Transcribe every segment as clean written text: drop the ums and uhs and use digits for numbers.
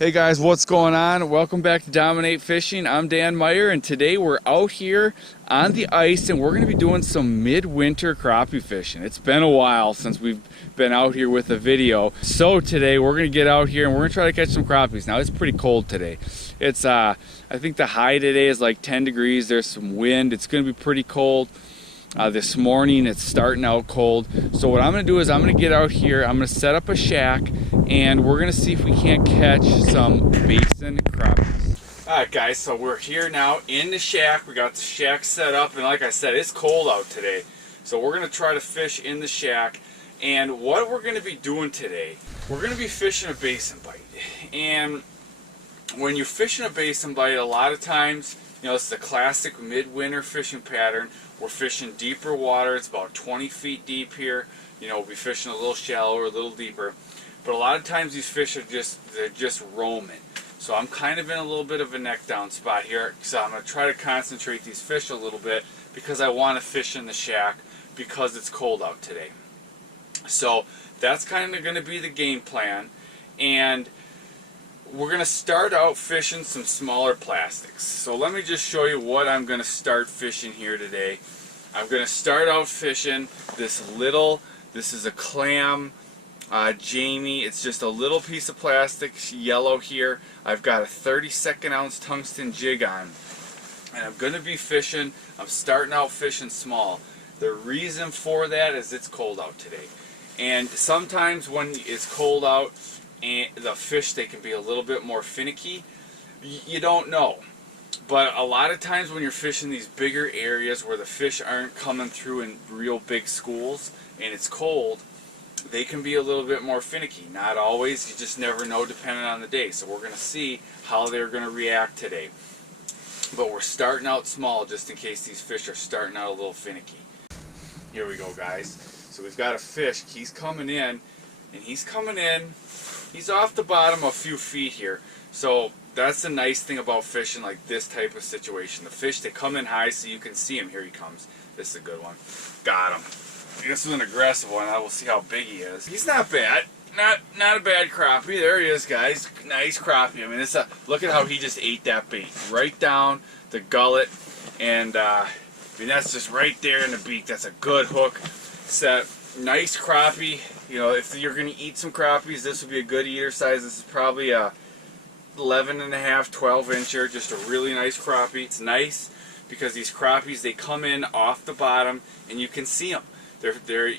Hey guys, what's going on? Welcome back to Dominate Fishing. I'm Dan Meyer, and today we're out here on the ice and we're going to be doing some midwinter crappie fishing. It's been a while since we've been out here with a video. So today we're going to get out here and we're going to try to catch some crappies. Now it's pretty cold today. It's I think the high today is like 10 degrees. There's some wind. It's going to be pretty cold. This morning it's starting out cold. So what I'm going to do is I'm going to get out here, I'm going to set up a shack, and we're going to see if we can't catch some basin crappies. Alright guys, so we're here now in the shack. We got the shack set up, and like I said, it's cold out today. So we're going to try to fish in the shack. And what we're going to be doing today, we're going to be fishing a basin bite. And when you're fishing a basin bite, a lot of times, you know, it's the classic midwinter fishing pattern. We're fishing deeper water. It's about 20 feet deep here. You know, we'll be fishing a little shallower, a little deeper. But a lot of times these fish are just roaming. So I'm kind of in a little bit of a neck down spot here. So I'm going to try to concentrate these fish a little bit because I want to fish in the shack because it's cold out today. So that's kind of going to be the game plan. And we're going to start out fishing some smaller plastics. So let me just show you what I'm going to start fishing here today. I'm going to start out fishing this is a clam Jamie. It's just a little piece of plastic, yellow here. I've got a 32nd ounce tungsten jig on. And I'm going to be fishing, I'm starting out fishing small. The reason for that is it's cold out today. And sometimes when it's cold out, and the fish, they can be a little bit more finicky. You don't know. But a lot of times when you're fishing these bigger areas where the fish aren't coming through in real big schools and it's cold, they can be a little bit more finicky. Not always, you just never know depending on the day. So we're going to see how they're going to react today. But we're starting out small just in case these fish are starting out a little finicky. Here we go, guys. So we've got a fish. He's coming in, and he's coming in. He's off the bottom a few feet here. So that's the nice thing about fishing like this type of situation. The fish, they come in high so you can see him. Here he comes. This is a good one. Got him. This is an aggressive one. I will see how big he is. He's not bad. Not a bad crappie. There he is, guys. Nice crappie. I mean, look at how he just ate that bait. Right down the gullet. And I mean, that's just right there in the beak. That's a good hook. It's a nice crappie. You know, if you're going to eat some crappies, this would be a good eater size. This is probably a 11 and a half, 12 incher. Just a really nice crappie. It's nice because these crappies, they come in off the bottom and you can see them. It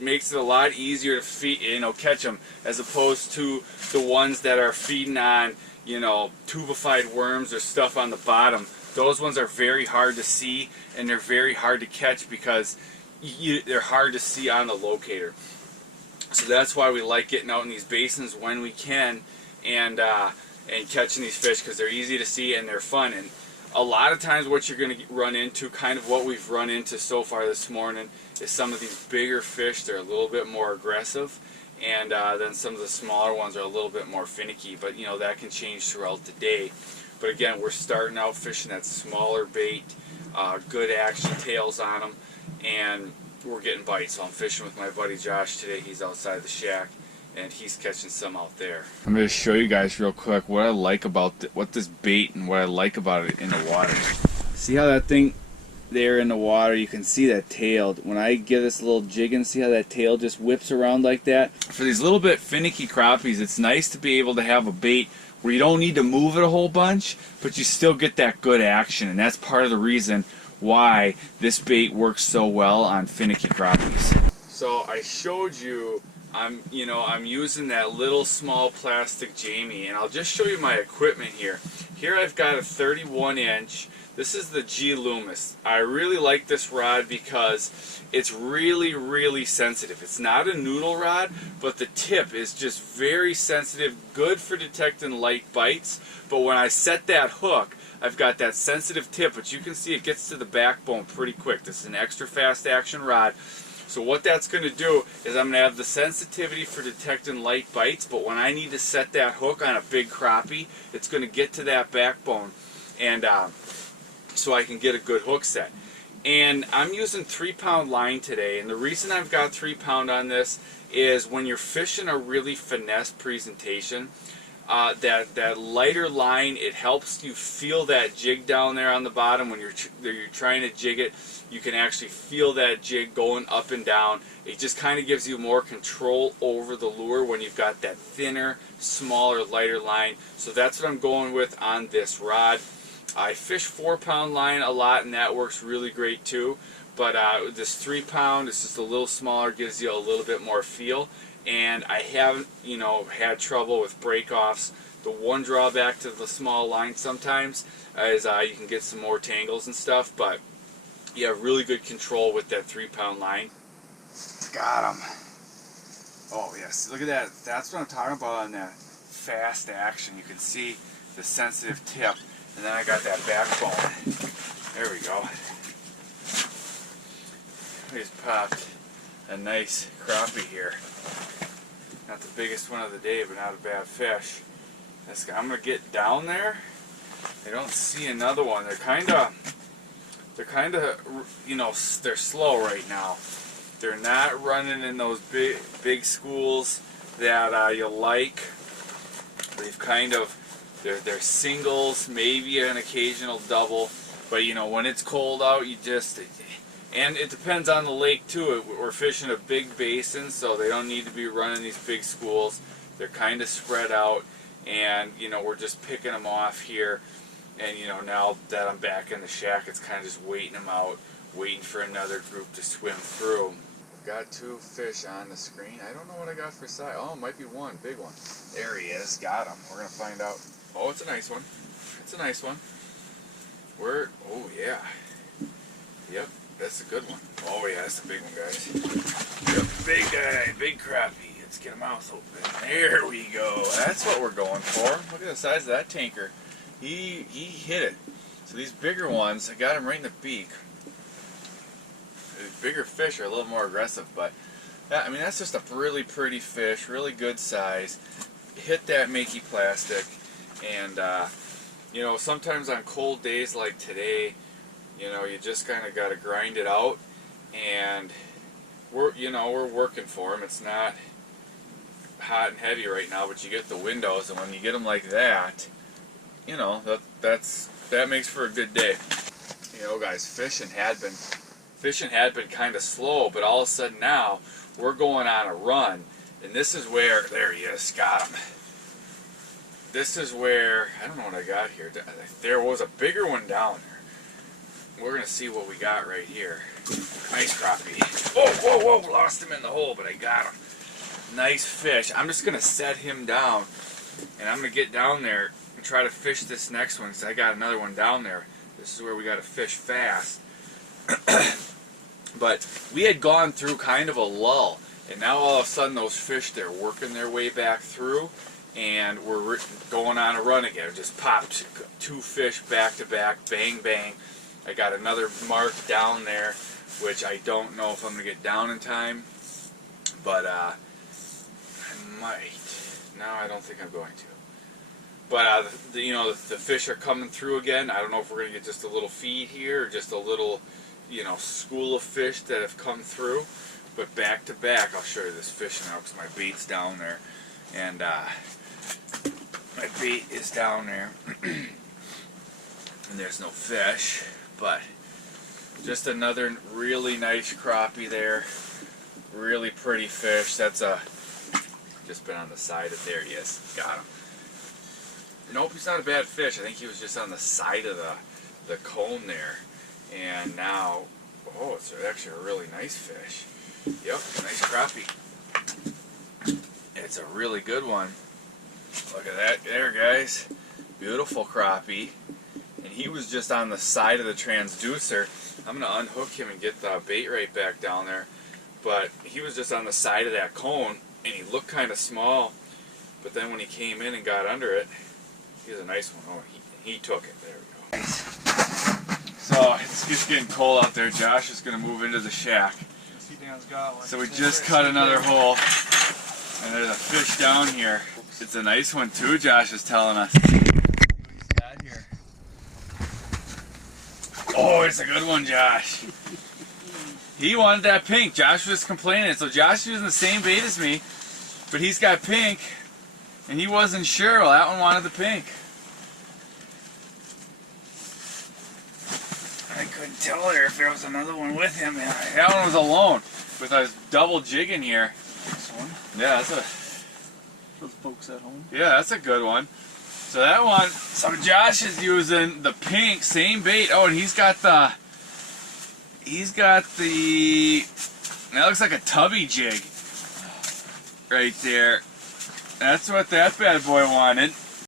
makes it a lot easier to feed, catch them, as opposed to the ones that are feeding on, tubified worms or stuff on the bottom. Those ones are very hard to see and they're very hard to catch because they're hard to see on the locator. So that's why we like getting out in these basins when we can and catching these fish, because they're easy to see and they're fun. And a lot of times what you're going to run into, kind of what we've run into so far this morning, is some of these bigger fish. They're a little bit more aggressive, and then some of the smaller ones are a little bit more finicky, but that can change throughout the day. But again, we're starting out fishing that smaller bait, good action tails on them, and we're getting bites. So I'm fishing with my buddy Josh today. He's outside the shack and he's catching some out there. I'm going to show you guys real quick what I like about what this bait and what I like about it in the water. See how that thing there in the water, you can see that tail. When I give this little jig and see how that tail just whips around like that. For these little bit finicky crappies, it's nice to be able to have a bait where you don't need to move it a whole bunch, but you still get that good action. And that's part of the reason why this bait works so well on finicky crappies. So I showed you I'm using that little small plastic Jamie, and I'll just show you my equipment here. Here I've got a 31 inch. This is the G Loomis. I really like this rod because it's really, really sensitive. It's not a noodle rod, but the tip is just very sensitive, good for detecting light bites. But when I set that hook, I've got that sensitive tip, but you can see it gets to the backbone pretty quick. This is an extra fast action rod. So what that's going to do is I'm going to have the sensitivity for detecting light bites, but when I need to set that hook on a big crappie, it's going to get to that backbone, and so I can get a good hook set. And I'm using 3-pound line today, and the reason I've got 3-pound on this is when you're fishing a really finesse presentation, that lighter line, it helps you feel that jig down there on the bottom when you're trying to jig it. You can actually feel that jig going up and down. It just kind of gives you more control over the lure when you've got that thinner, smaller, lighter line. So that's what I'm going with on this rod. I fish 4-pound line a lot, and that works really great too. But this 3-pound is just a little smaller, gives you a little bit more feel. And I haven't, had trouble with break-offs. The one drawback to the small line sometimes is you can get some more tangles and stuff, but you have really good control with that 3-pound line. Got him. Oh yes, look at that. That's what I'm talking about on that fast action. You can see the sensitive tip, and then I got that backbone. There we go. We just popped a nice crappie here. Not the biggest one of the day, but not a bad fish. I'm gonna get down there. I don't see another one. They're kind of, they're slow right now. They're not running in those big schools that you like. They've they're singles, maybe an occasional double. But when it's cold out, and it depends on the lake too. We're fishing a big basin, so they don't need to be running these big schools. They're kind of spread out, and we're just picking them off here. And now that I'm back in the shack, it's kind of just waiting them out, waiting for another group to swim through. Got 2 fish on the screen. I don't know what I got for size. Oh, it might be one, big one. There he is. Got him. We're gonna find out. Oh, it's a nice one. It's a nice one. Oh yeah. Yep. That's a good one. Oh yeah, that's a big one, guys. Yep, big guy, big crappie. Let's get a mouth open. There we go. That's what we're going for. Look at the size of that tanker. He hit it. So these bigger ones, I got him right in the beak. These bigger fish are a little more aggressive, but yeah, I mean that's just a really pretty fish, really good size. Hit that makey plastic, and sometimes on cold days like today, you just kind of got to grind it out, and we're working for them. It's not hot and heavy right now, but you get the windows, and when you get them like that, that makes for a good day. Guys, fishing had been kind of slow, but all of a sudden now we're going on a run, and this is where, there he is, got him. This is where, I don't know what I got here. There was a bigger one down there. We're going to see what we got right here. Nice crappie. Whoa, lost him in the hole, but I got him. Nice fish. I'm just going to set him down, and I'm going to get down there and try to fish this next one, because I got another one down there. This is where we got to fish fast. But we had gone through kind of a lull, and now all of a sudden those fish, they're working their way back through, and we're going on a run again. Just popped 2 fish back to back, bang, bang. I got another mark down there, which I don't know if I'm going to get down in time, but I might. No, I don't think I'm going to. But the fish are coming through again. I don't know if we're going to get just a little feed here or just a little, school of fish that have come through. But back to back, I'll show you this fish now because my bait's down there, and my bait is down there, and there's no fish. But just another really nice crappie there. Really pretty fish. That's just been on the side of, there he is. Got him. Nope, he's not a bad fish. I think he was just on the side of the cone there. And now, oh, it's actually a really nice fish. Yep, nice crappie. It's a really good one. Look at that there, guys. Beautiful crappie. And he was just on the side of the transducer. I'm going to unhook him and get the bait right back down there. But he was just on the side of that cone, and he looked kind of small. But then when he came in and got under it, he was a nice one. Oh, he took it. There we go. So it's just getting cold out there. Josh is going to move into the shack. So we just cut another hole, and there's a fish down here. It's a nice one too, Josh is telling us. Oh, it's a good one, Josh. He wanted that pink. Josh was complaining. So Josh is using the same bait as me, but he's got pink. And he wasn't sure. Well, that one wanted the pink. I couldn't tell there if there was another one with him. That one was alone with a double jig in here. This one. Yeah, that's a. For the folks at home. Yeah, that's a good one. So that one. So Josh is using the pink, same bait. Oh, and he's got the. That looks like a tubby jig. Right there. That's what that bad boy wanted.